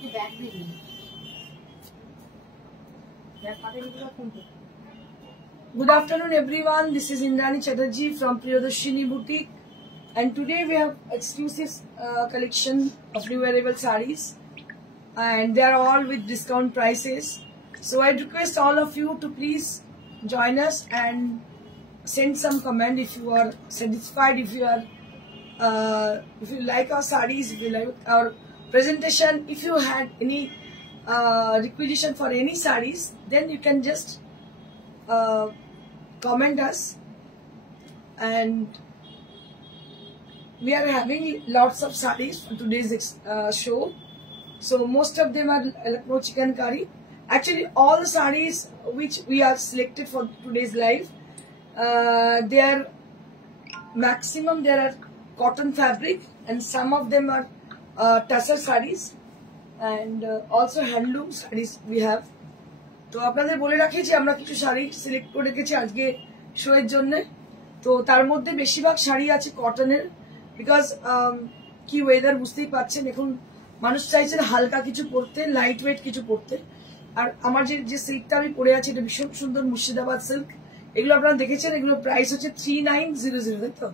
Good afternoon everyone, this is Indrani Chatterjee from Priyadarshini Boutique, and today we have exclusive collection of new wearable sarees, and they are all with discount prices. So I request all of you to please join us and send some comment if you are satisfied, if you like our sarees, if you like our presentation, if you had any requisition for any sarees, then you can just comment us. And we are having lots of sarees for today's show. So most of them are Lucknow chikankari. Actually, all the sarees which we are selected for today's live, they are maximum there are cotton fabric, and some of them are tassar sarees, and also handloom sarees we have. তো আপনাদের বলে রাখি যে আমরা কিছু শাড়ি সিলেক্ট করে রেখেছি আজকে শো এর জন্য। তো তার মধ্যে বেশিরভাগ শাড়ি আছে কটনের, বিকজ কি ওয়েদার বুঝতেই পাচ্ছেন, এখন মানুষ চাইছেন হালকা কিছু পরতে, লাইট ওয়েট কিছু পরতে। আর আমার যে সিল্কটা আমি পরে আছি এটা ভীষণ সুন্দর মুর্শিদাবাদ সিল্ক। এগুলো আপনারা দেখেছেন, এগুলো প্রাইস হচ্ছে 3900, তাই তো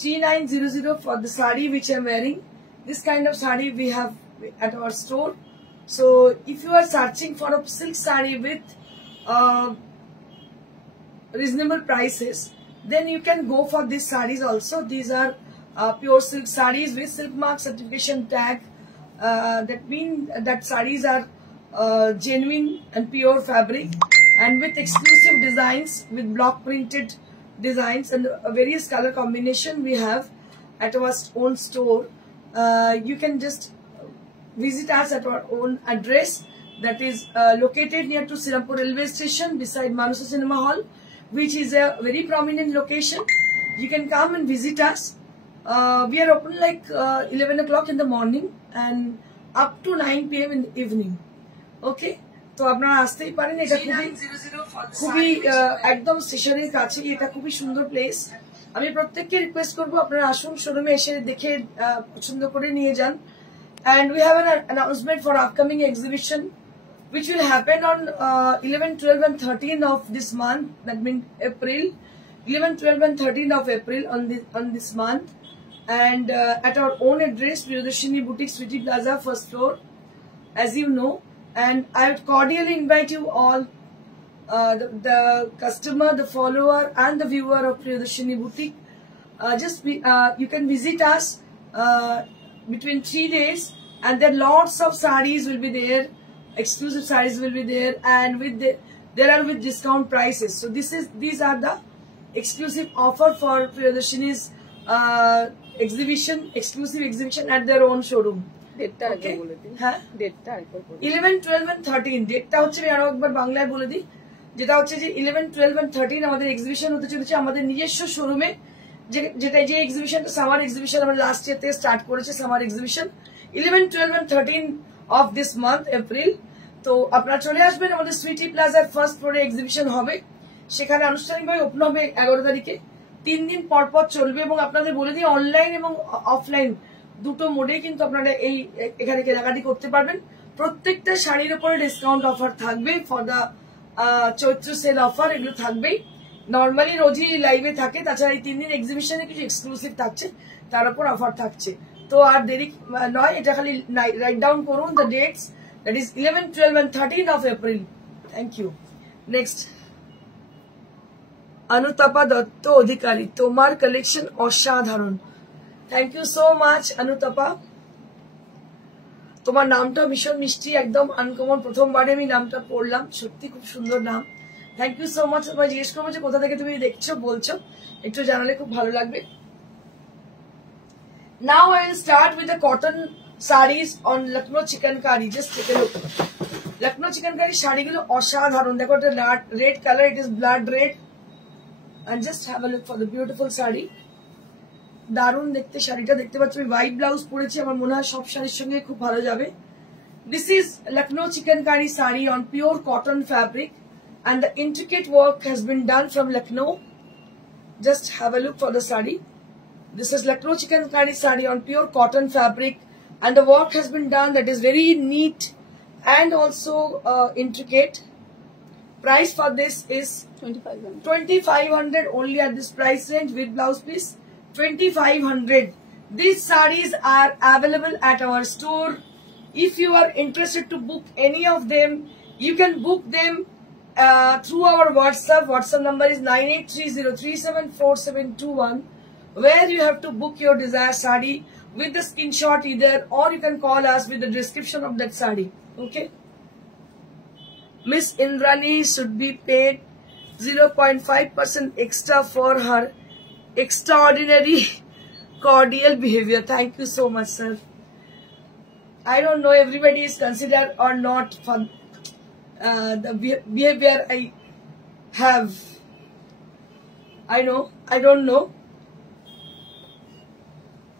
3900 for the saree which I am wearing. This kind of saree we have at our store. So if you are searching for a silk saree with reasonable prices, then you can go for these sarees also. These are pure silk sarees with silk mark certification tag. That means that sarees are genuine and pure fabric, and with exclusive designs, with block printed designs and various color combination we have at our own store. You can just visit us at our own address, that is located near to Sirampur railway station beside Manusa Cinema Hall, which is a very prominent location. You can come and visit us. We are open like 11 o'clock in the morning and up to 9 PM in the evening. Okay, তো আপনারা আসতেই পারেন। এটা খুবই একদম স্টেশনের কাছে, এটা খুবই সুন্দর প্লেস। আমি প্রত্যেককে রিকোয়েস্ট করবো আপনারা আসুন, শোরুমে এসে দেখে পছন্দ করে নিয়ে যান। And we have an announcement for upcoming exhibition which will happen on 11, 12 and 13 of this month, that means April, 11, 12 and 13 of April on this month, and at our own address, Priyadarshini Boutique, City Plaza, first floor, as you know. And I would cordially invite you all, the customer, the follower and the viewer of Priyadarshini Boutique, you can visit us between 3 days, and then lots of sarees will be there, exclusive sarees will be there, and there are with discount prices. So these are the exclusive offer for Priyadarshini's exclusive exhibition at their own showroom. ডেটটা আগে বলে দিন। হ্যাঁ, ডেটটা আরেকবার বলুন। 11, 12 and 13 ডেটটা হচ্ছে, আমি আরো একবার বাংলায় বলে দিই, যেটা হচ্ছে যে 11, 12 and 13 আমাদের এক্সিবিশন হতে চলেছে আমাদের নিজস্ব শোরুমে, যে এক্সিবিশনটা সামার এক্সিবিশন আমরা লাস্ট ইয়ার থেকে স্টার্ট করেছি, summer exhibition 11, 12 and 13 of this month April. তো আপনারা চলে আসবেন, আমাদের সুইটি প্লাজার ফার্স্ট ফ্লোরে এক্সিবিশন হবে, সেখানে আনুষ্ঠানিকভাবে ওপেন হবে 11 তারিখে। 3 দিন পর পর চলবে, এবং আপনাদের বলে দিই অনলাইন এবং অফলাইন দুটো মোডে কিন্তু আপনারা এখানে কেনাকাটি করতে পারবেন। প্রত্যেকটা শাড়ির উপরে ডিসকাউন্ট অফার থাকবে for the Chaitra sale offer, এগুলো থাকবেই। নর্মালি রোজই লাইভে থাকে, তাছাড়া এই 3 দিন এক্সিবিশনে কিছু এক্সক্লুসিভ থাকছে, তার উপর অফার থাকছে। তো আর দেরি নয়, এটা খালি রাইট ডাউন করুন the dates, that is 11, 12 and 13 of April. Thank you. Next, Anutapa Dutta Adhikari, তোমার কালেকশন অসাধারণ। Thank you so much Anutapa, তোমার নামটা ভীষণ মিষ্টি, একদম আনকমন, প্রথমবারে আমি নামটা পড়লাম, সত্যি খুব সুন্দর নাম। Thank you so much. তোমায় জিজ্ঞেস করবো যে কোথা থেকে তুমি দেখছো বলছো, একটু জানালে খুব ভালো লাগবে। Now I will start with the cotton sarees on Lucknow chikankari. Just take a look. Lucknow chikankari শাড়িগুলো অসাধারণ। দেখো এটা red colour, it is blood red, and just have a look for the beautiful saree. দারুণ দেখতে শাড়িটা, দেখতে পাচ্ছ আমি হোয়াইট ব্লাউজ পরেছি, আমার মনে হয় সব শাড়ির সঙ্গে খুব ভালো যাবে। This is Lucknow chikankari saree on pure cotton fabric, and the intricate work has been done from Lucknow. Just have a look for the saree. This is Lucknow chikankari saree on pure cotton fabric and the work has been done that is very neat and also intricate. Price for this is 2500 only at this price range with blouse piece. 2500. These sarees are available at our store. If you are interested to book any of them, you can book them through our WhatsApp. WhatsApp number is 9830374721, where you have to book your desired saree with the screenshot either, or you can call us with the description of that saree. Okay. Miss Indrani should be paid 0.5% extra for her extraordinary cordial behavior. Thank you so much, sir. I don't know everybody is considered or not for the behavior I have. I don't know.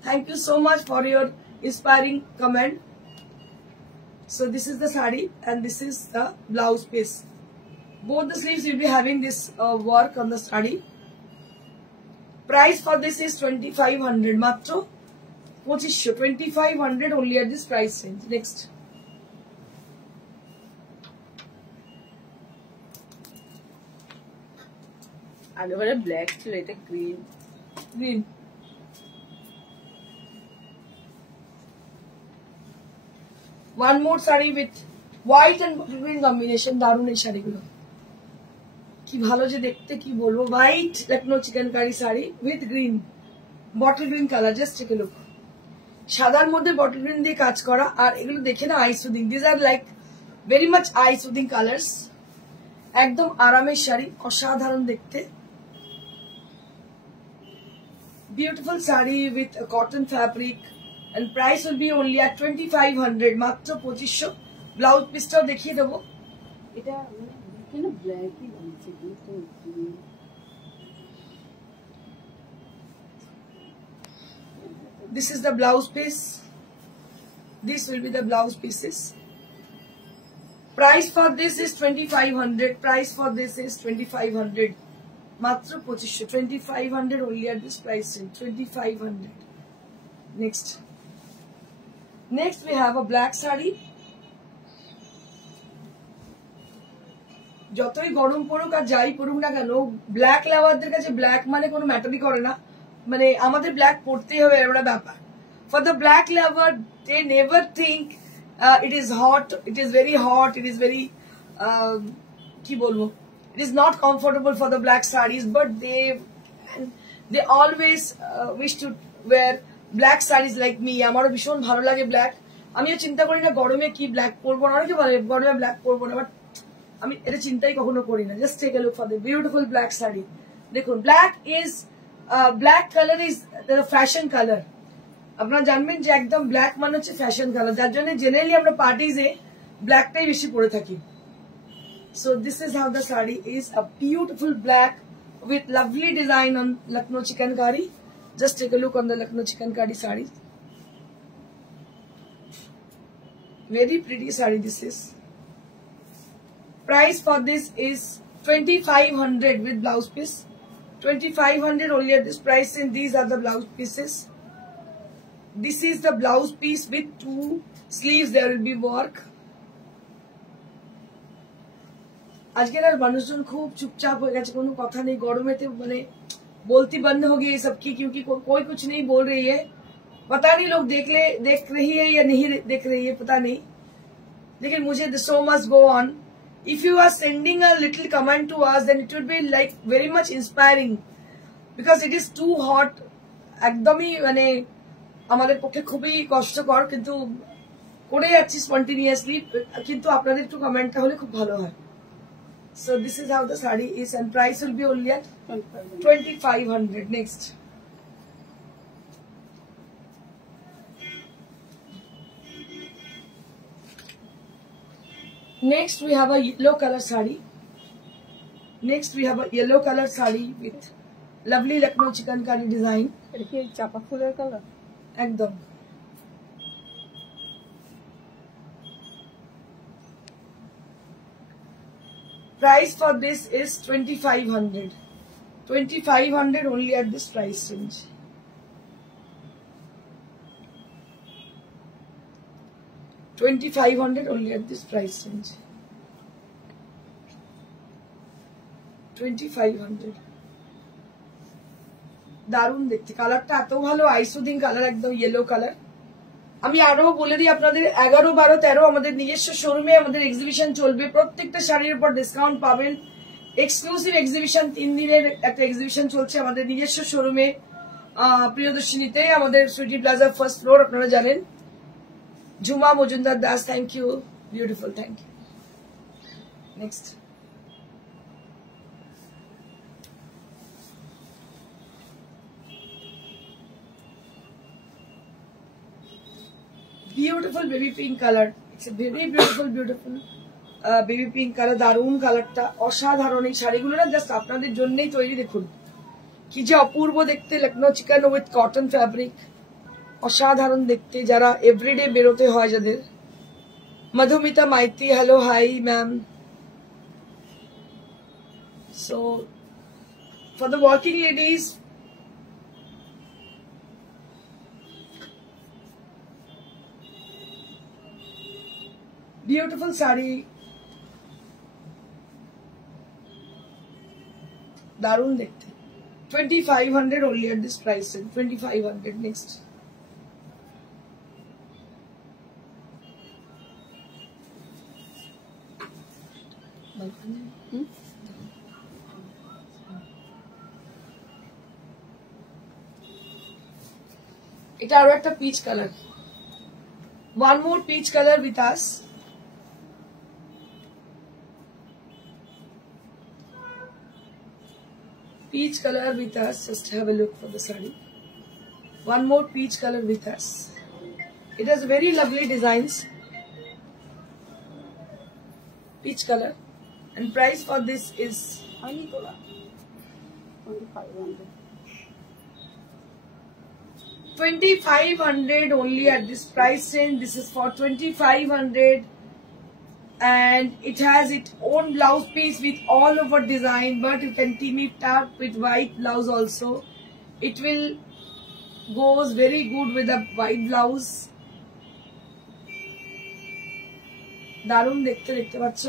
Thank you so much for your inspiring comment. So this is the saree and this is the blouse piece. Both the sleeves will be having this work on the saree. Price for this is 2500. Matro 2500 only at this price range. Next. And over a black to green. Green. One more saree with white and bottle green combination. দারুণ এই শাড়িগুলো কি ভালো যে দেখতে, কি বলবো। White Lucknow chikankari sari with green, bottle green colour. Just take a look. সাদার মধ্যে বটল গ্রিন দিয়ে কাজ করা, আর এগুলো দেখে না eye soothing. This are like very much eye soothing colours. একদম আরামের শাড়ি, অসাধারণ দেখতে। Beautiful sari with cotton fabric and price will be only at 2500. মাত্র 2500। ব্লাউজ পিসটাও দেখিয়ে দেবো। এটা কেন ব্ল্যাকই বলছে কিন্তু this is the blouse piece. This will be the blouse pieces. Price for this is 2500. Price for this is 2500. মাত্র 2500। 2500 only at this price range. 2500. Next we have a black saree. যতই গরম পড়ুক আর যাই পড়ুক না কেন, ব্ল্যাক লাভারদের কাছে ব্ল্যাক মানে কোনো ম্যাটারই করে না। মানে আমাদের ব্ল্যাক পড়তেই হবে, এর ব্যাপার। For the black lover, they never think it is hot, it is very hot, it is very কি বলবো, it is not comfortable for the black sarees, but they always wish to wear black sarees like me. আমারও ভীষণ ভালো লাগে ব্ল্যাক। আমিও চিন্তা করি না গরমে কি ব্ল্যাক পরবো না, অনেকে বলে গরমে ব্ল্যাক পরবো না, বাট আমি এটা চিন্তাই কখনো করি না। Just take a look for the beautiful black sari. দেখুন, black colour is fashion colour. আপনারা জানবেন যে একদম ব্ল্যাক মানে হচ্ছে ফ্যাশন কালার, যার জন্য জেনারেলি আমরা পার্টিজে ব্ল্যাকটাই বেশি পরে থাকি। So this is how the saree is, a beautiful black with lovely design on Lucknow chikankari. Just take a look on the Lucknow chikankari saree. Very pretty saree this is. Price for this is 2500 with blouse piece. 2500 only at this price, and these are the blouse pieces. This is the blouse piece with 2 sleeves. There will be work. আজকের আর মানুষজন খুব চুপচাপ হয়ে গেছে, কোনো কথা নেই। গরমেতে মানে बोलती बंद हो गई है सबकी, क्योंकि कोई कुछ नहीं बोल रही है। पता नहीं लोग देख रही है या नहीं देख रही है, पता नहीं। लेकिन मुझे the show must go on. If you are sending a little comment to us, then it would be like very much inspiring, because it is too hot. একদমই মানে আমাদের পক্ষে খুবই কষ্টকর, কিন্তু করে যাচ্ছি স্পন্টেনিয়াসলি। কিন্তু আপনাদের একটু কমেন্টটা হলে খুব ভালো হয়। So this is how the saree is, and price will be only at 2500. Next. Next we have a yellow color saree. Next we have a yellow color saree with lovely Lucknow chikankari design. এটা কি চাপা ফুলের কালার? একদম। Price for this is 2500. 2500 only at this price range. 2500 only at this price range. 2500 দারুণ দেখতে, কালারটা এত ভালো, আইসুদিং কালার, একদম ইয়েলো কালার। আমি আরো বলে দিই আপনাদের 11, 12, 13 আমাদের নিজস্ব শোরুমে আমাদের এক্সিবিশন চলবে, প্রত্যেকটা শাড়ির উপর ডিসকাউন্ট পাবেন। এক্সক্লুসিভ এক্সিবিশন, 3 দিনের একটা এক্সিবিশন চলছে আমাদের নিজস্ব শোরুমে প্রিয়দর্শিনীতে, আমাদের সুইটি প্লাজা ফার্স্ট ফ্লোর, আপনারা জানেন। Jhuma Majumdar Das, thank you, beautiful, thank you. Next beautiful baby pink color. It's a very beautiful baby pink color. দারুণ কালারটা, অসাধারণ। এই শাড়িগুলো না জাস্ট আপনাদের জন্যই তৈরি, দেখুন কি যে অপূর্ব দেখতে, লখনৌ চিকন উইথ কটন ফ্যাব্রিক, অসাধারণ দেখতে। যারা এভরিডে বেরোতে হয় যাদের। Madhumita Maiti, hello, hi ma'am. So for the working ladies, beautiful sari, দারুণ দেখতে। 2500 only at this price. 2500. Next. এটা আরো একটা peach colour. One more peach color with us. Peach color with us. Just have a look for the saree. One more peach color with us. It has very lovely designs. Peach color. And price for this is 2500. 2500 only at this price range. This is for 2500. And it has its own blouse piece with all over design, but you can team it up with white blouse also. It will goes very good with the white blouse. দারুণ দেখতে, দেখতে পাচ্ছ।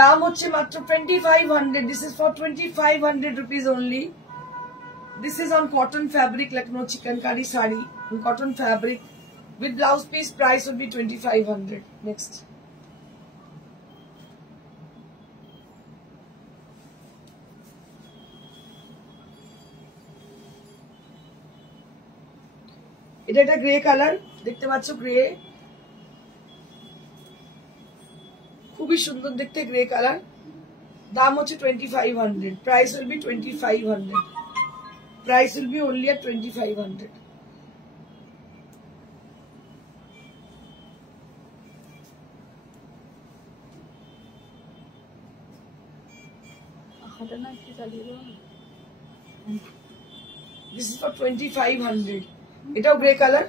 দাম হচ্ছে মাত্র 2500. This is for 2500 rupees only. This is on cotton fabric, Lucknow chikankari sari in cotton fabric with blouse piece. Price would be 2500. Next. এটা একটা grey colour, দেখতে পাচ্ছ, গ্রে, খুবই সুন্দর দেখতে গ্রে কালার। দাম হচ্ছে 2500. Price will B 2500. Price will B only at 2500. This is for 2500. এটাও গ্রে কালার,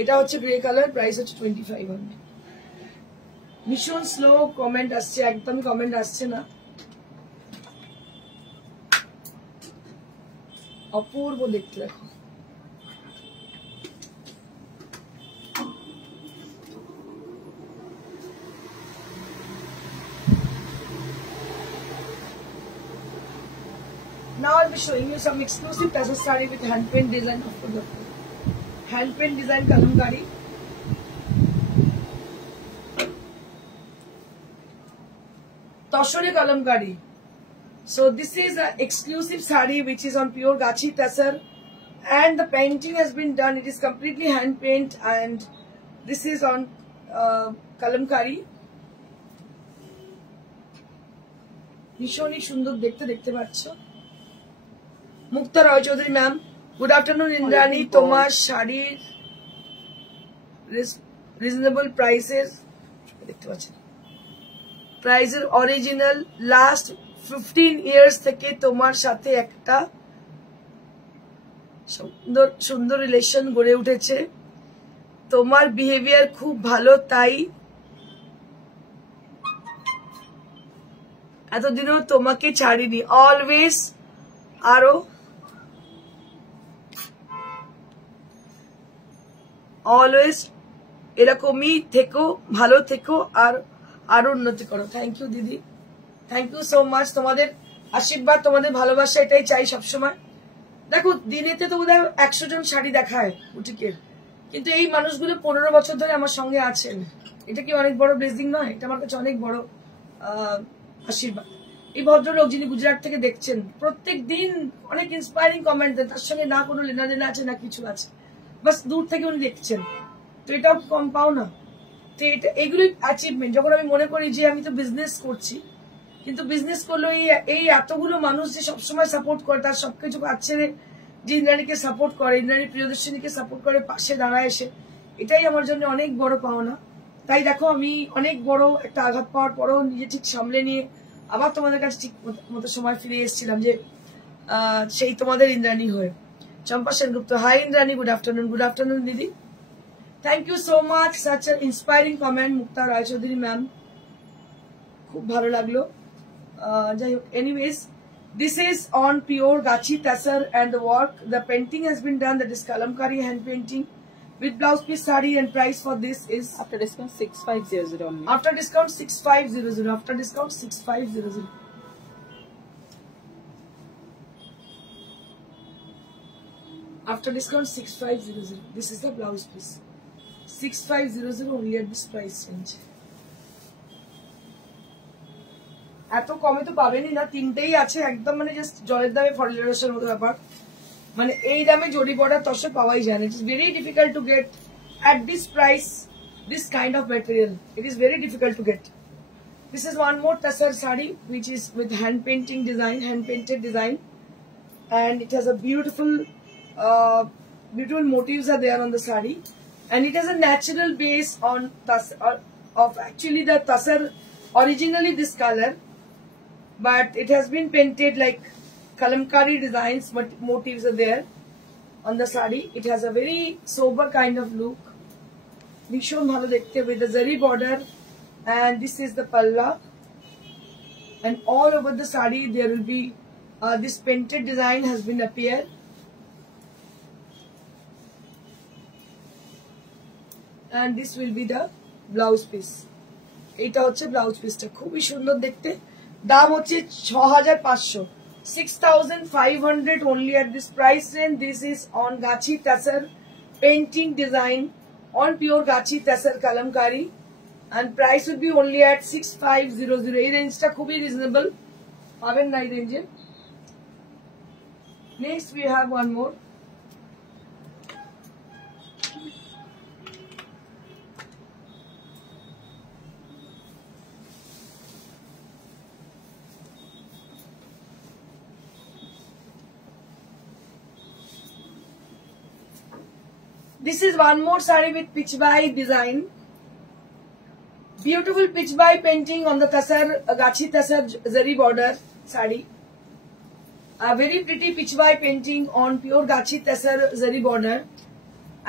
এটা হচ্ছে গ্রে কালার, প্রাইস হচ্ছে 2500. ভীষণ স্লো কমেন্ট আসছে, একদম কমেন্ট আসছে না। অপূর্ব দেখতে, দেখো। Now I'll be showing you some exclusive tassel saree with hand print design of the hand print design kalamkari. Toshore kalamkari. So this is an exclusive saree which is on pure gachi tassel, and the painting has been done. It is completely hand paint, and this is on kalamkari. ভীষণই সুন্দর দেখতে, দেখতে পাচ্ছ। Mukta Roy Chowdhury ma'am, good afternoon Indrani. তোমার শাড়ির রিজনেবল প্রাইসের, দেখতে পাচ্ছেন, প্রাইসের অরিজিনাল লাস্ট 15 ইয়ার্স থেকে তোমার সাথে একটা সুন্দর সুন্দর রিলেশন গড়ে উঠেছে। তোমার বিহেভিয়ার খুব ভালো, তাই এতদিনও তোমাকে ছাড়িনি। অলওয়েজ আরো always এরকমই থেকো, ভালো থেকো, আর আরো উন্নতি করো। থ্যাংক ইউ দিদি, থ্যাংক ইউ সো মাচ। তোমাদের আশীর্বাদ, তোমাদের ভালোবাসা এটাই চাই সবসময়। দেখো দিনেতে তো বোধহয় 100 জন শাড়ি দেখায় বুটিকের, কিন্তু এই মানুষগুলো 15 বছর ধরে আমার সঙ্গে আছেন। এটা কি অনেক বড় ব্লেসিং নয়? এটা আমার কাছে অনেক বড় আশীর্বাদ। এই ভদ্রলোক যিনি গুজরাট থেকে দেখছেন, প্রত্যেক দিন অনেক ইন্সপায়ারিং কমেন্ট দেন, তার সঙ্গে না কোনো লেনা দেনা আছে না কিছু আছে, বাস দূর থেকে উনি দেখছেন। তো এটাও কম পাও না। তো এটা এগুলোই অ্যাচিভমেন্ট। যখন আমি মনে করি যে আমি তো বিজনেস করছি, কিন্তু বিজনেস করলেও এই এতগুলো মানুষ যে সবসময় সাপোর্ট করে, তার সবকিছু পাচ্ছে, যে ইন্দ্রাণীকে সাপোর্ট করে, ইন্দ্রাণী প্রিয়দর্শিনীকে সাপোর্ট করে, পাশে দাঁড়ায় এসে, এটাই আমার জন্য অনেক বড় পাওনা। তাই দেখো আমি অনেক বড় একটা আঘাত পাওয়ার পরেও নিজে ঠিক সামলে নিয়ে আবার তোমাদের কাছে ঠিক মতো সময় ফিরে এসেছিলাম, যে সেই তোমাদের ইন্দ্রাণী হয়ে। Champa Sengupta, hi Indrani, good afternoon. Good afternoon দিদি, thank you so much, such an inspiring comment. Mukta Roychowdhury ma'am, খুব ভালো লাগলো। যাই হোক, anyways, this is on pure Gachi Tasar, and the work, the painting has been done, that is kalamkari hand painting with blouse piece sari, and price for this is After discount 6500 only. after discount 6500, after discount 6500, after discount 6500. This is the blouse piece, 6500 only at this price range. এত কমে তো পাবেনই না, তিনটেই আছে একদম, মানে জাস্ট জলের দামে ফলের রসের মতো ব্যাপার। মানে এই দামে জরি বর্ডার তসর পাওয়াই যায় না। ইট is very difficult to get at this price this kind of material. It is very difficult to get. This is one more Tasar sari which is with hand painting design, hand painted design, and it has a beautiful beautiful motifs are there on the sari, and it has a natural base on of actually the Tasar, originally this color, but it has been painted like kalamkari designs, but motifs are there on the sari. It has a very sober kind of look, ভীষণ ভালো দেখতে, with the zari border, and this is the palla, and all over the sari there will be this painted design has been appear, and this will be the blouse piece. এটা হচ্ছে ব্লাউজ পিসটা, খুবই সুন্দর দেখতে। দাম হচ্ছে 6500, 6500 only at this price range. This is on Gachi Tasar painting design on pure Gachi Tasar kalamkari, and price would be only at 6500. এই রেঞ্জটা খুবই রিজনেবল, পাবেন না এই রেঞ্জে। Next we have one more. This is one more sari with Pichbai design. Beautiful Pichbai painting on the Tasar, Gachi Tasar zari border sari. A very pretty Pichbai painting on pure Gachi Tasar zari border.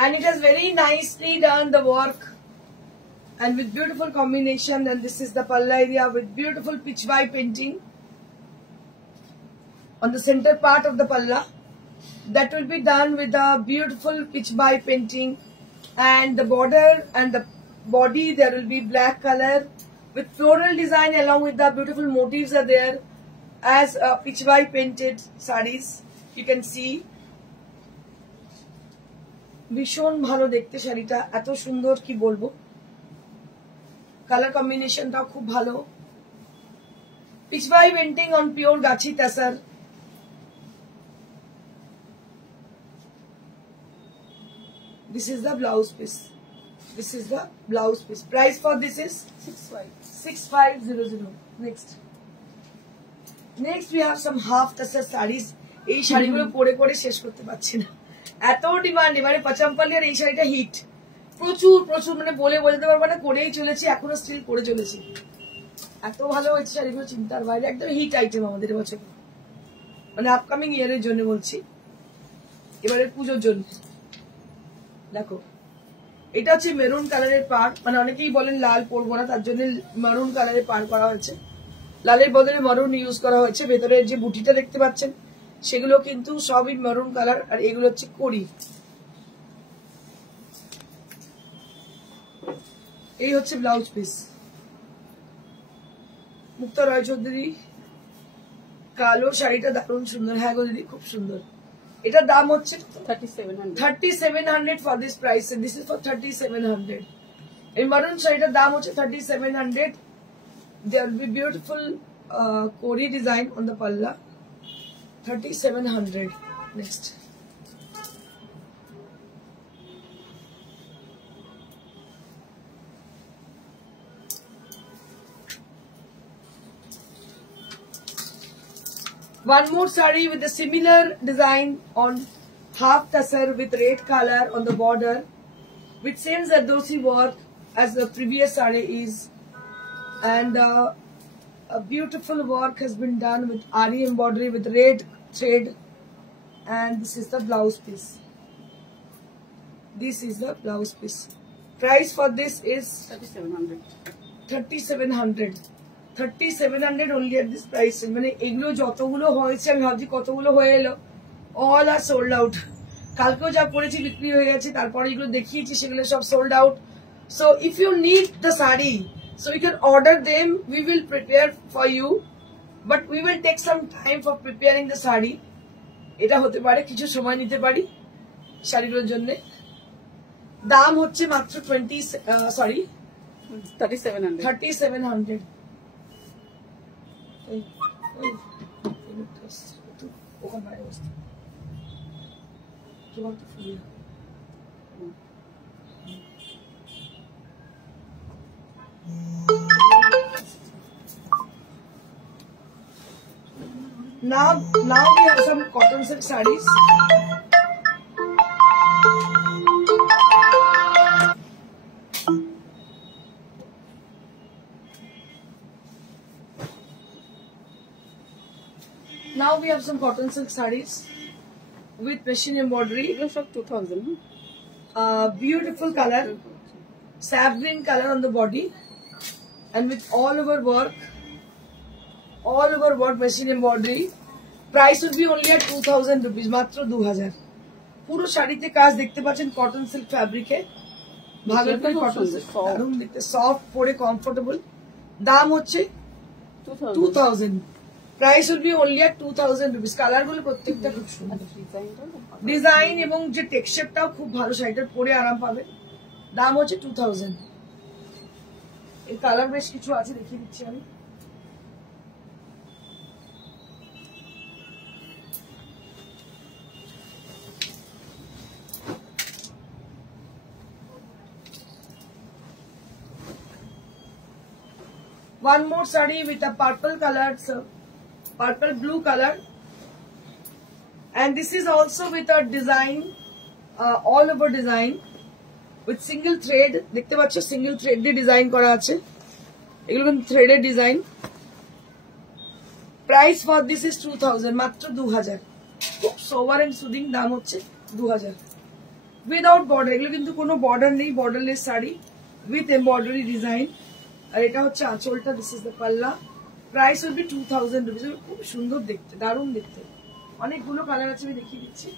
And it has very nicely done the work. And with beautiful combination. And this is the palla area with beautiful Pichbai painting on the center part of the palla. That will be done with a beautiful Pichbai painting, and the border and the body there will be black color with floral design, along with the beautiful motifs are there as Pichbai painted sarees. You can see ভীষণ ভালো দেখতে শাড়িটা, এত সুন্দর কি বলবো, কালার কম্বিনেশনটাও খুব ভালো। Pichbai painting on pure Gachi Tasar. This is the blouse piece. This is the blouse piece. Price for this is 6500. Next we have some half Tasar sarees. এই শাড়িগুলো পরে পরে শেষ করতে পারছি না, এত ডিমান্ড। এবারে পচামপাল্লির এই শাড়িটা হিট, প্রচুর প্রচুর, মানে বলে বোঝাতে পারবো না, করেই চলেছি, এখনো স্টিল করে চলেছি। এত ভালো হয়েছে শাড়িগুলো, চিন্তার বাইরে, একদম হিট আইটেম আমাদের এবছর, মানে আপকামিং ইয়ারের জন্য বলছি, এবারে পুজোর জন্য। দেখো এটা হচ্ছে মেরুন কালারের পাড়, মানে অনেকেই বলেন লাল পরবো না, তার জন্য মেরুন কালারের পাড় করা হয়েছে, লালের বদলে মেরুন ইউজ করা হয়েছে। ভেতরের যে বুটিটা দেখতে পাচ্ছেন সেগুলো কিন্তু সবই মেরুন কালার, আর এগুলো হচ্ছে কড়ি। এই হচ্ছে ব্লাউজ পিস। মুক্তা রয় চৌধুরী কালো শাড়িটা দারুণ সুন্দর। হ্যাঁ গো দিদি খুব সুন্দর। এটার দাম হচ্ছে 3700 for this price. This is for 3700। এই মারুন শাড়িটার দাম হচ্ছে 3700। There will be beautiful Kori design on the palla. 3700. Next. One more saree with a similar design on half tassar with red color on the border, with same Zardosi work as the previous saree is, and a beautiful work has been done with Ari embroidery with red thread, and this is the blouse piece. This is the blouse piece. Price for this is 3700. 3700 only at this price. মানে এগুলো যতগুলো হয়েছে আমি ভাবছি কতগুলো হয়ে এলো, all are sold out. কালকেও যা পড়েছি বিক্রি হয়ে গেছে, তারপরে এগুলো দেখিয়েছি সেগুলো সব sold out. So if you need the saree, so you can order them. We will prepare for you, but we will take some time for preparing the saree. এটা হতে পারে কিছু সময় নিতে পারি শাড়িগুলোর জন্য। দাম হচ্ছে মাত্র 3700। Now we have some cotton silk sarees. Now we have some cotton silk sarees with machine embroidery. এগুলো সব 2000 না? Beautiful color, sap green color on the body, and with all over work machine embroidery. Price would be only at 2000 rupees, মাত্র 2000। পুরো শাড়িতে কাজ দেখতে পাচ্ছেন cotton silk ফ্যাব্রিকে, ভাগলপুরি কটন সিল্ক, দারুণ দেখতে, সফট, পরে কমফোর্টেবল। দাম হচ্ছে 2000। Price will be only at 2000 rupees. Colour গুলো প্রত্যেকটা খুব সুন্দর, ডিজাইন এবং যে টেক্সচারটাও খুব ভালো, শাড়িটার পরে আরাম পাবে। দাম হচ্ছে 2000। এই কালার বেশ কিছু আছে, দেখিয়ে দিচ্ছি আমি। One more saree with a purple color, purple blue color, and this is also with a design, all over design with single thread. দেখতে পাচ্ছ single thread দিয়ে ডিজাইন করা আছে, এগুলো কিন্তু থ্রেডের design. Price for this is 2000, মাত্র 2000। খুব সোবার এন্ড সুদিং, দাম হচ্ছে 2000। উইদাউট বর্ডার, এগুলো কিন্তু কোনো বর্ডার নেই, borderless sari with embroidery design. আর এটা হচ্ছে আঁচলটা, this is the pallu. Price will be 2000 rupees. খুব সুন্দর দেখতে, দারুণ দেখতে, অনেকগুলো কালার আছে, আমি দেখিয়ে দিচ্ছি।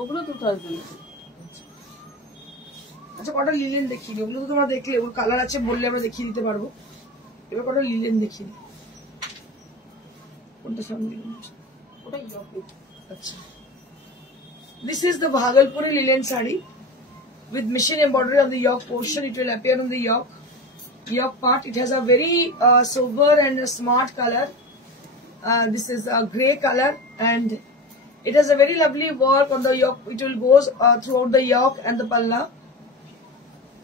ওগুলো 2000। আচ্ছা কটা লিলেন দেখিয়ে দিই, ওগুলো তো তোমরা দেখলে, ওর কালার আছে বললে আমরা দেখিয়ে দিতে পারবো। এবার কটা লিলেন দেখিয়ে দিই। কোনটা সামনে? ওটা ইয়ক। আচ্ছা, this is the Bhagalpuri linen saree with machine embroidery on the yoke portion. It will appear on the yoke part. It has a very sober and a smart color. This is a grey color, and it has a very lovely work on the yoke. It will goes throughout the yoke and the palla.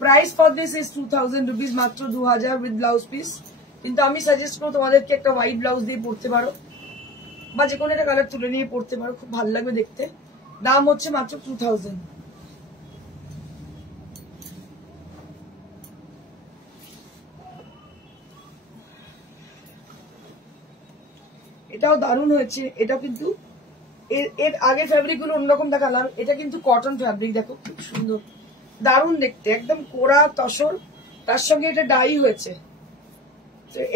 Price for this is 2000 rupees, matro 2000 with blouse piece. কিন্তু আমি সাজেস্ট করব তোমাদেরকে একটা white blouse দিয়ে পরতে পারো, বা যে কোনো একটা কালার তুলে নিয়ে পরতে পারো, খুব ভালো লাগবে দেখতে। দাম হচ্ছে মাত্র 2000। এটাও দারুণ হয়েছে। এটা কিন্তু এর আগের ফ্যাব্রিক গুলো অন্যরকম দেখালাম, এটা কিন্তু কটন ফ্যাব্রিক, দেখো খুব সুন্দর, দারুণ দেখতে, একদম কোরা তসর, তার সঙ্গে এটা ডাই হয়েছে।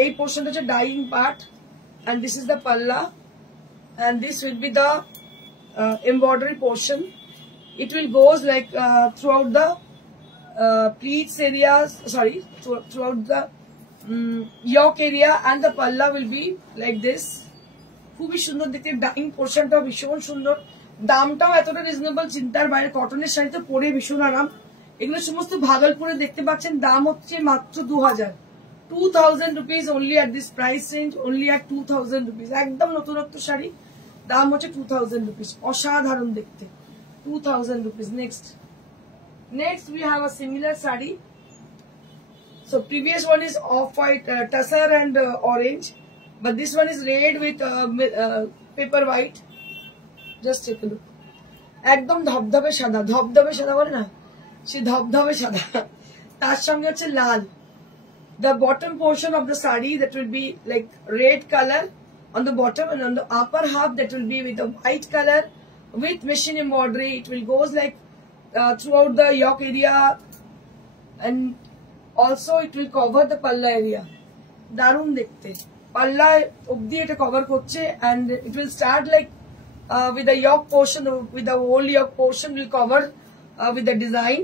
এই পোর্শনটা হচ্ছে dying part, and this is the palla, and this will be the embroidery portion. It will goes like throughout the pleats areas, sorry, throughout the yoke area, and the palla will be like this. খুবই সুন্দর দেখতে, ডাইং পোর্শনটাও ভীষণ সুন্দর, দামটাও এতটা রিজনেবল, চিন্তার বাইরে। কটনের শাড়িতে পরে ভীষণ আরাম। এগুলো সমস্ত ভাগলপুরে দেখতে পাচ্ছেন, দাম হচ্ছে মাত্র 2000 rupees only at this price range, only at 2000 rupees। একদম নতুনত্ব শাড়ি, দাম হচ্ছে 2000 rupees, অসাধারণ দেখতে, 2000 rupees। Next we have a similar sari. So previous one is off-white, tussar and orange, but this one is red with paper white. Just take a look. একদম ধবধবে সাদা, ধবধবে সাদা বলে না, সে ধবধবে সাদা, তার সঙ্গে হচ্ছে লাল। The bottom portion of the sari, that will be like red color on the bottom, and on the upper half that will be with a white color with machine embroidery. It will goes like throughout the yoke area, and also it will cover the palla area. দারুণ দেখতে, পাল্লা অবধি এটা কভার করছে, and it will start like with the yoke portion, with the whole yoke portion will cover with the design.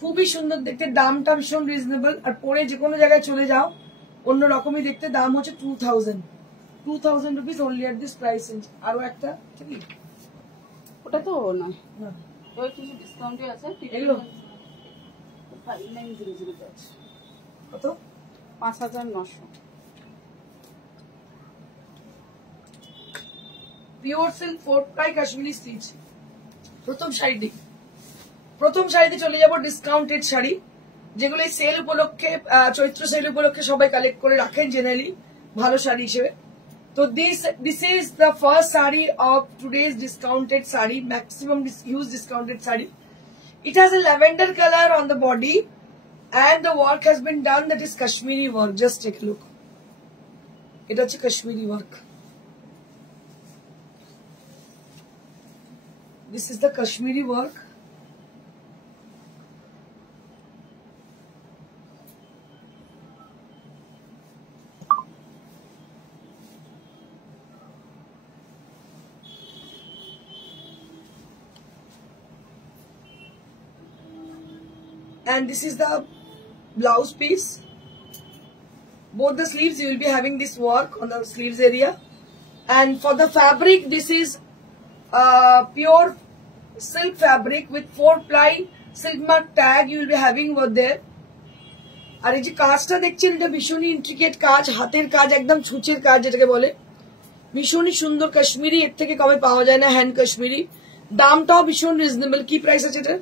খুবই সুন্দর দেখতে, দামটা ভীষণ রিজনেবল, আর পরে যে কোনো জায়গায় চলে যাও অন্য রকমই দেখতে। দাম হচ্ছে 2000 rupees only at this price range। আরো একটা ঠিক ওটা তো না, না, ওই কিছু ডিসকাউন্টে আছে, এগুলো 5900 তে আছে। কত? 5900। পিওর সিল্ক 4 কাশ্মীরি স্টিচ। প্রথম শাড়িতে চলে যাব ডিসকাউন্টেড শাড়ি, যেগুলো সেল উপলক্ষে, চৈত্র সেল উপলক্ষে সবাই কালেক্ট করে রাখেন জেনারেলি ভালো শাড়ি হিসেবে। তো this is the first saree of today's discounted saree, maximum huge discounted saree. It has a lavender color on the body, and the work has been done, that is Kashmiri work. Just take a look. It is Kashmiri work. This is the Kashmiri work. And this is the blouse piece. Both the sleeves you will be having this work on the sleeves area, and for the fabric, this is pure silk fabric with 4-ply silk mark tag you will be having over there. আর এই যে কাজটা দেখছেন, এটা ভীষণই ইন্ট্রিকেট কাজ, হাতের কাজ, একদম ছুঁচের কাজ যেটাকে বলে, ভীষণই সুন্দর। কাশ্মীরি এর থেকে কমে পাওয়া যায় না, হ্যান্ড কাশ্মীরি। দামটাও ভীষণ রিজনেবল। কি প্রাইস আছে এটা?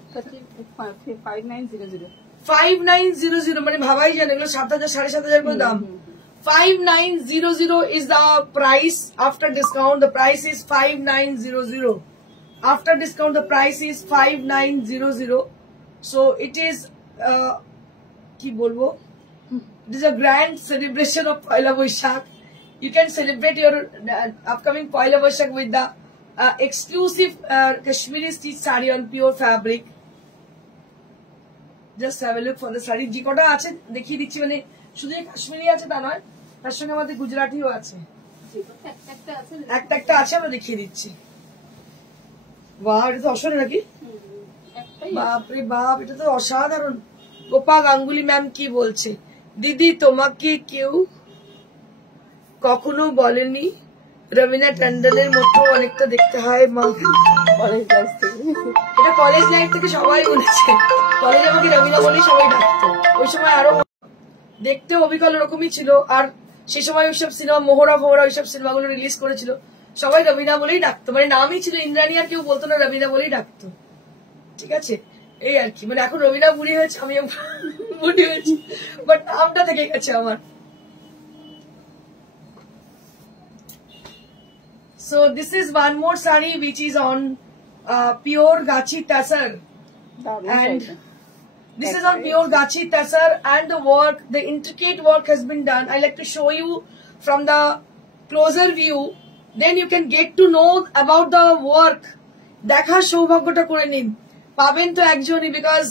5900। মানে ভাবাই যায় না, এগুলো 7000 7500 করে দাম। 5900 is the price after discount. The price is 5900. After discount, the price is 5900. So it is ki bolbo, it is a grand celebration of Poila Boishakh. You can celebrate your upcoming Poila Boishakh with the exclusive Kashmiri stitch saree on pure fabric. Just have a look for the saree. যে কটা আছে দেখিয়ে দিচ্ছি, মানে শুধু কাশ্মীরি আছে তা নয়, তার সঙ্গে আমাদের গুজরাটিও আছে, একটা আছে, আমরা দেখিয়ে দিচ্ছি। বাহ, এটা তো অসাধারণ নাকি? বাপরে বাপ, এটা তো অসাধারণ। গোপা গাঙ্গুলি ম্যাম কি বলছে? দিদি তোমাকে কেউ কখনো বলেনি রবিনা ট্যান্ডেলের মতো অনেকটা দেখতে হয় মা? এটা কলেজ লাইফ থেকে সবাই বলেছে, কলেজে আমাকে রবিনা বলেই সবাই ডাকতো। ওই সময় আরো দেখতে অবিকল ওরকমই ছিল, আর সে সময় ওইসব সিনেমা মোহরা ফোহরা ওইসব সিনেমাগুলো রিলিজ করেছিল, সবাই রবিনা বলেই ডাকতো, মানে নামই ছিল ইন্দ্রাণী, আর কেউ বলতো না, রবিনা বলেই ডাকতো। ঠিক আছে, এই আর কি, মানে এখন রবিনা বুড়ি হয়েছে, আমিও বুড়ি হয়েছি, বাট নামটা থেকে গেছে আমার। So this is one more saree which is on pure Gachi Tussar, and this is on pure Gachi Tussar, and the work, the intricate work has been done. I like to show you from the closer view, then you can get to know about the work. Dekha shoubhagyota kore nin, paben to ekjoni, because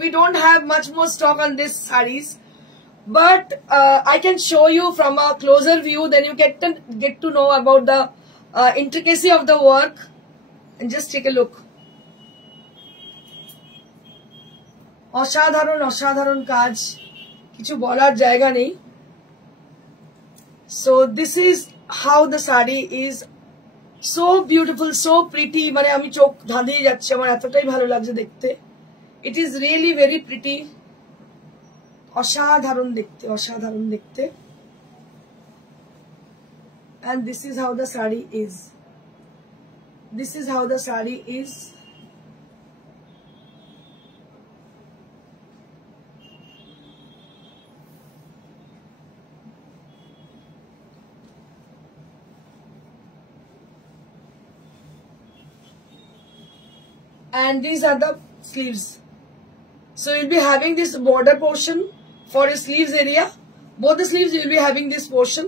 we don't have much more stock on this sarees. but I can show you from a closer view, then you get to know about the intricacy of the work. And just take a look. অসাধারণ অসাধারণ কাজ, কিছু বলার জায়গা নেই। So this is how the sari is, so beautiful, so pretty, মানে আমি চোখ ধাঁধিয়ে যাচ্ছে, আমার এতটাই ভালো লাগছে দেখতে। It is really very pretty, অসাধারণ দেখতে, অসাধারণ দেখতে। And this is how the sari is. This is how the sari is. And these are the sleeves. So you'll be having this border portion for your sleeves area. Both the sleeves you'll be having this portion.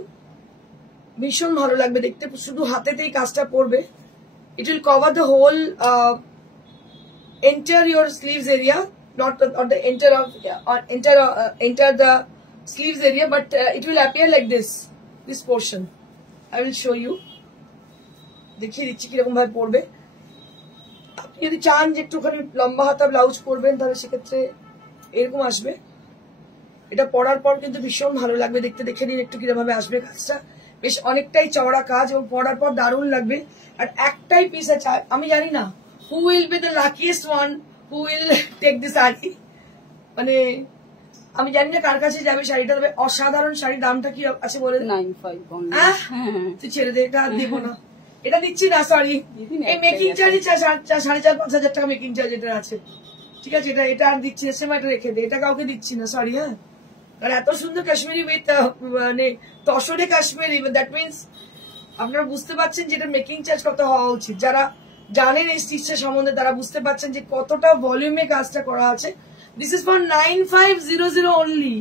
ভীষণ ভালো লাগবে দেখতে, শুধু হাতেতেই কাজটা পড়বে। It will cover the whole entire your sleeves area, not the entire of enter the sleeves area, but it will appear like this portion. I will show you. দেখিয়ে দিচ্ছি কিরকম ভাবে পড়বে। আপনি যদি চান যে একটুখানি লম্বা হাতা ব্লাউজ পরবেন, তাহলে সেক্ষেত্রে এরকম আসবে। এটা পরার পর কিন্তু ভীষণ ভালো লাগবে দেখতে, দেখে নিন একটু কিরকম ভাবে আসবে কাজটা। বেশ অনেকটাই চওড়া কাজ এবং পরার পর দারুণ লাগবে। আর একটাই পিস আছে, আমি জানি না who will be the luckiest one who will take this sari, মানে আমি জানি না কার কাছে যাবে শাড়িটা, তবে অসাধারণ শাড়ি। দামটা কি আছে বলে? 95 তুই ছেড়ে দে, এটা দেবো না, এটা দিচ্ছি না, সরি। এই মেকিং চার্জ 4,500 টাকা মেকিং চার্জ এটা আছে, ঠিক আছে? এটা আর দিচ্ছি না, এটা রেখে দে, এটা কাউকে দিচ্ছি না, সরি। হ্যাঁ, কারণ এত সুন্দর কাশ্মীরি উইথ মানে তসরে কাশ্মীরি, দ্যাট মিনস আপনারা বুঝতে পারছেন যে এটা মেকিং চার্জ কত হওয়া উচিত। যারা জানেন এই স্টিচের সম্বন্ধে তারা বুঝতে পারছেন যে কতটা ভলিউমে কাজটা করা আছে। দিস ইজ ফর 9500 অনলি,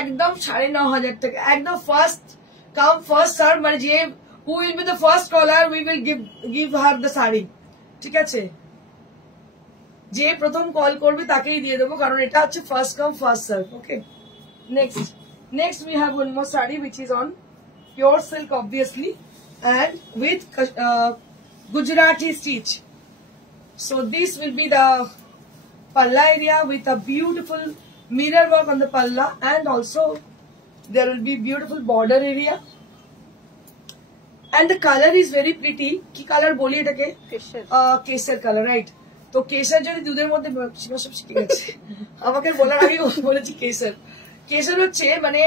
একদম 9,500 টাকা, একদম ফার্স্ট কাম ফার্স্ট সার্ভ, মানে যে who will be the first caller we will give her the sari, ঠিক আছে? যে প্রথম কল করবে তাকেই দিয়ে দেবো, কারণ এটা হচ্ছে first come first serve. Okay, next we have one more sari which is on pure silk obviously and with Gujarati stitch. So this will be the palla area with a beautiful mirror work on the palla, and also there will be beautiful border area. And the color is very pretty. কি কালার বলি এটাকে? কেশর colour, right? তো কেশর যদি দুধের মধ্যে, সব শিখে গেছে আমাকে বলার আগে বলেছি কেশর। কেশর হচ্ছে মানে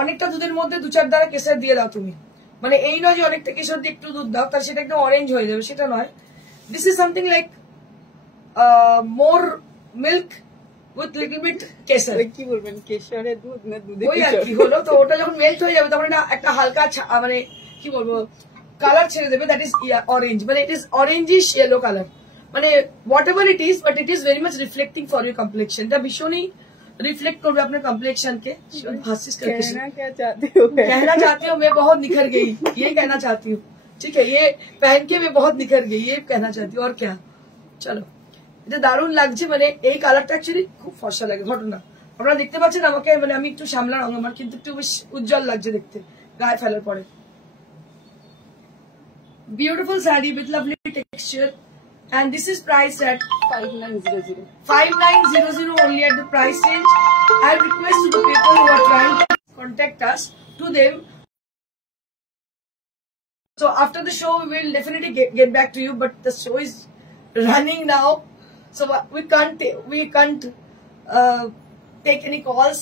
অনেকটা দুধের মধ্যে 2-4 দ্বারা কেশর দিয়ে দাও তুমি, মানে এই নয় যে অনেকটা কেশর দিয়ে একটু দুধ দাও তাহলে সেটা একদম অরেঞ্জ হয়ে যাবে, সেটা নয়। This is something like more milk with little bit kesar. কি বলবেন, কেশরের দুধ না দুধে? ওই আর কি হলো, তো ওটা যখন মেল্ট হয়ে যাবে তখন এটা একটা হালকা মানে কি বলবো কালার ছেড়ে দেবে, দ্যাট ইজ অরেঞ্জ, মানে it is orangish yellow colour, মানে whatever it is, but it is very much reflecting for your complexion. এটা ভীষণই रिफ्लेक्ट कर अपने कम्प्लेक्शन के। कहना चाहती हूँ मैं बहुत निखर गई, ये कहना चाहती हूँ, ठीक है? ये पहन के मैं बहुत निखर गई, ये कहना चाहती हूँ। और क्या, चलो এটা দারুণ লাগছে, মানে এই কালারটা অ্যাকচুয়ালি খুব ফর্সা লাগে। ঘটনা আপনারা দেখতে পাচ্ছেন আমাকে, মানে আমি একটু শ্যামলা রঙ, আমার কিন্তু একটু বেশ উজ্জ্বল লাগছে দেখতে গায়ে ফেলার পরে। বিউটিফুল sari with lovely texture, and this is priced at 5900. 5900 only at the price range. I request to the people who are trying to contact us to them. So after the show we will definitely get back to you, but the show is running now, so we can't take any calls.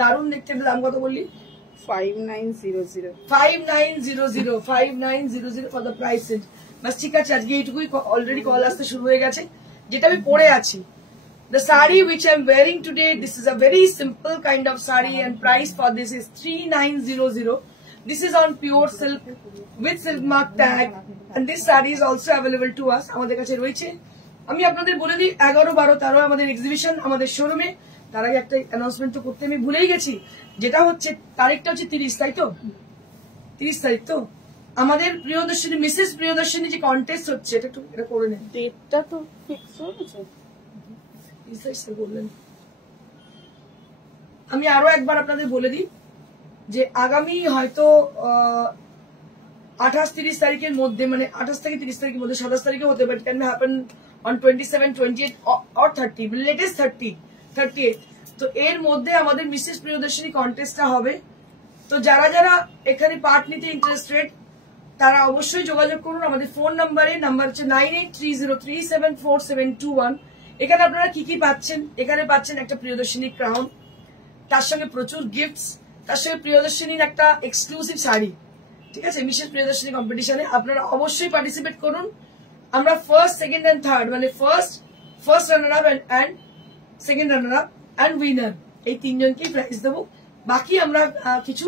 দারুণ দেখতে, দাম কত বললি? 5900. 5900 for the price range. বাস ঠিক আছে, আজকে এইটুকুই। Already call আসতে শুরু হয়ে গেছে। যেটা আমি পরে আছি, the saree which I am wearing today, this is a very simple kind of saree and price for this is 3900. This is on pure silk with silk mark tag, and this saree is also available to us. আমাদের কাছে রয়েছে। আমি আপনাদের বলে দিই 11, 12, 13 আমাদের এক্সিবিশন আমাদের শোরুমে। তার আগে একটা অ্যানাউন্সমেন্ট তো করতে আমি ভুলেই গেছি, যেটা হচ্ছে তারিখটা হচ্ছে 30, তাই তো? 30 তারিখ তো আমাদের প্রিয়দর্শিনী মিসেস প্রিয়দর্শিনী যে কন্টেস্ট হচ্ছে এটা একটু এটা করে নেন। ডেটটা তো ফিক্স হয়ে গেছে। বললেন আমি আরো একবার আপনাদের বলে দিই যে আগামী হয়তো 28-30 তারিখের মধ্যে, মানে 28 থেকে 30 তারিখের মধ্যে, 27 তারিখে হতে পারে, ক্যান হ্যাপেন অন 27, 28 or 30, লেটেস্ট 38। তো এর মধ্যে আমাদের মিসেস প্রিয়দর্শিনী কন্টেস্টটা হবে। তো যারা যারা এখানে পার্ট নিতে ইন্টারেস্টেড তারা অবশ্যই যোগাযোগ করুন আমাদের ফোন নাম্বারে। নাম্বার হচ্ছে 9830374721। এখানে আপনারা কি কি পাচ্ছেন, এখানে পাচ্ছেন একটা প্রিয়দর্শিনী ক্রাউন, তার সঙ্গে প্রচুর গিফটস, তার সঙ্গে প্রিয়দর্শিনীর একটা এক্সক্লুসিভ শাড়ি। ঠিক আছে, মিসেস প্রিয়দর্শিনী কম্পিটিশনে আপনারা অবশ্যই পার্টিসিপেট করুন। আমরা ফার্স্ট, সেকেন্ড এন্ড থার্ড, মানে first runner up and second runner up and winner, এই তিনজনকেই প্রাইজ দেবো। বাকি আমরা কিছু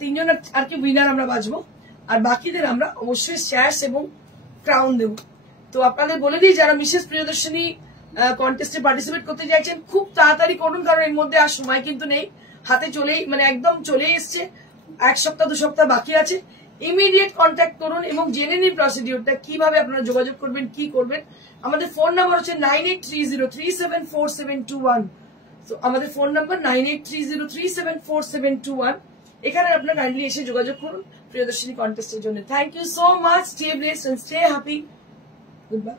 তিনজন আর কি উইনার আমরা বাঁচবো, আর বাকিদের আমরা অবশ্যই শেয়ারস এবং ক্রাউন দেব। তো আপনাদের বলে দিই যারা মিসেস প্রিয়দর্শিনী কন্টেস্টে পার্টিসিপেট করতে চাইছেন খুব তাড়াতাড়ি করুন, কারণ এর মধ্যে আর সময় কিন্তু নেই, হাতে চলেই মানে একদম চলেই এসছে, 1 সপ্তাহ 2 সপ্তাহ বাকি আছে। ইমিডিয়েট কন্ট্যাক্ট করুন এবং জেনে নিন প্রসিডিউরটা, কিভাবে আপনারা যোগাযোগ করবেন, কি করবেন। আমাদের ফোন নাম্বার হচ্ছে 9830374721। তো আমাদের ফোন নাম্বার 9830374721। এখানে আপনারা কাইন্ডলি এসে যোগাযোগ করুন প্রিয়দর্শিনী কন্টেস্টের জন্য। Thank you so much, stay blessed and stay happy, good bye.